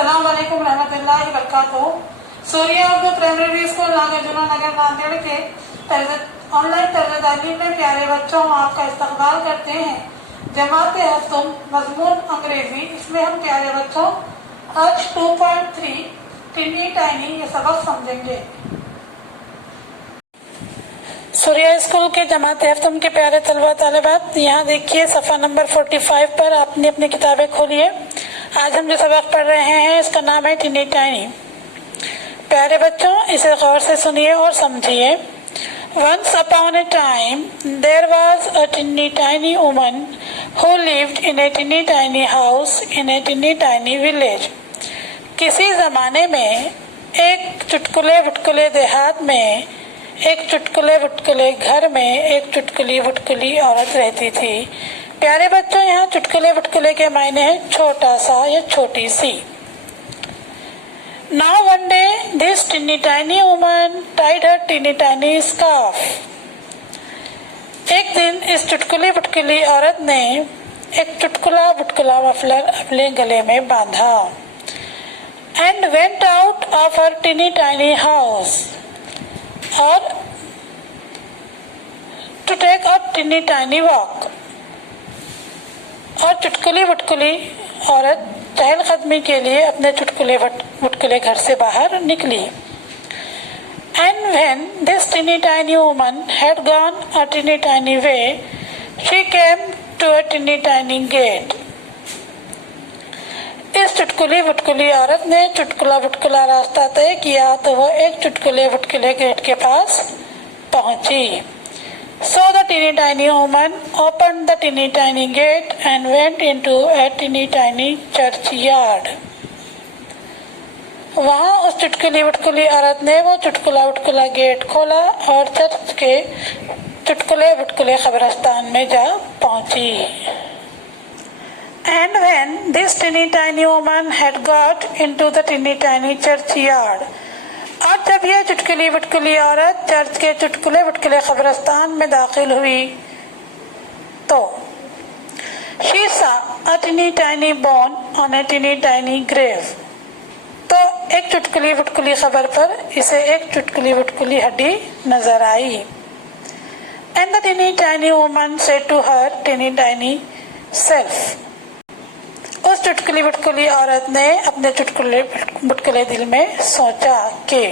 अस्सलाम वालेकुम रहमतुल्लाहि व बरकातुहू। सूर्या उर्दू प्राइमरी स्कूल नागार्जुना नगर नांदेड़ के ऑनलाइन तर्ज तालीम में प्यारे बच्चों आपका इस्तकबाल करते हैं। जमात हफ्तुम मजमून अंग्रेजी, इसमें हम प्यारे बच्चों आज 2.3 टिनी टाइनी ये सबक समझेंगे। सूर्या स्कूल के जमात हफ्तुम के प्यारे तलबा तालिबात, यहाँ देखिए सफ़ा नंबर 45 पर आपने अपनी किताबें खोलिए। आज हम जो सबक पढ़ रहे हैं इसका नाम है टिनी टाइनी। प्यारे बच्चों, इसे गौर से सुनिए और समझिए। Once upon a time, there was a teeny tiny woman who lived in a teeny tiny house in a teeny tiny village. किसी ज़माने में एक चुटकुले बुटकुले देहात में, एक चुटकुले बुटकुले घर में एक चुटकुली बुटकुली औरत रहती थी। प्यारे बच्चों, यहाँ चुटकुले बुटकुले के मायने है छोटा सा या छोटी सी। Now one day this teeny tiny woman tied her teeny tiny scarf. एक दिन इस चुटकुली बुटकुली औरत ने एक चुटकुला बुटकुला मफलर अपने गले में बांधा। And went out of her teeny tiny house और to take a teeny tiny walk। और चुटकुली बुटकुली औरत चहलकदमी के लिए अपने चुटकुले बुटकुले घर से बाहर निकली। And when this teeny tiny woman had gone a teeny tiny way, she came to a teeny tiny gate। इस चुटकुली बुटकुली औरत ने चुटकुला बुटकुला रास्ता तय किया तो वह एक चुटकुले बुटकुले गेट के पास पहुंची। So the teeny tiny woman opened the teeny tiny gate and went into a teeny tiny churchyard। वहाँ उस चुटकुली बुटकुली औरत ने वो चुटकुला बुटकुला गेट खोला और चर्च के चुटकुले बुटकुले कब्रिस्तान में जा पहुंची। And when this teeny tiny woman had got into the teeny tiny churchyard, और जब यह चुटकुली बुटकुली औरत चर्च के चुटकुले बुटकुले कब्रिस्तान में दाखिल हुई तो she saw a teeny tiny bone on a teeny tiny grave। तो एक चुटकुली बुटकुली खबर पर इसे एक चुटकुली बुटकुली हड्डी नजर आई। And the teeny tiny woman said to her teeny tiny self। उस चुटकुली बुटकुली औरत ने अपने चुटकुले बुटकुले दिल में सोचा कि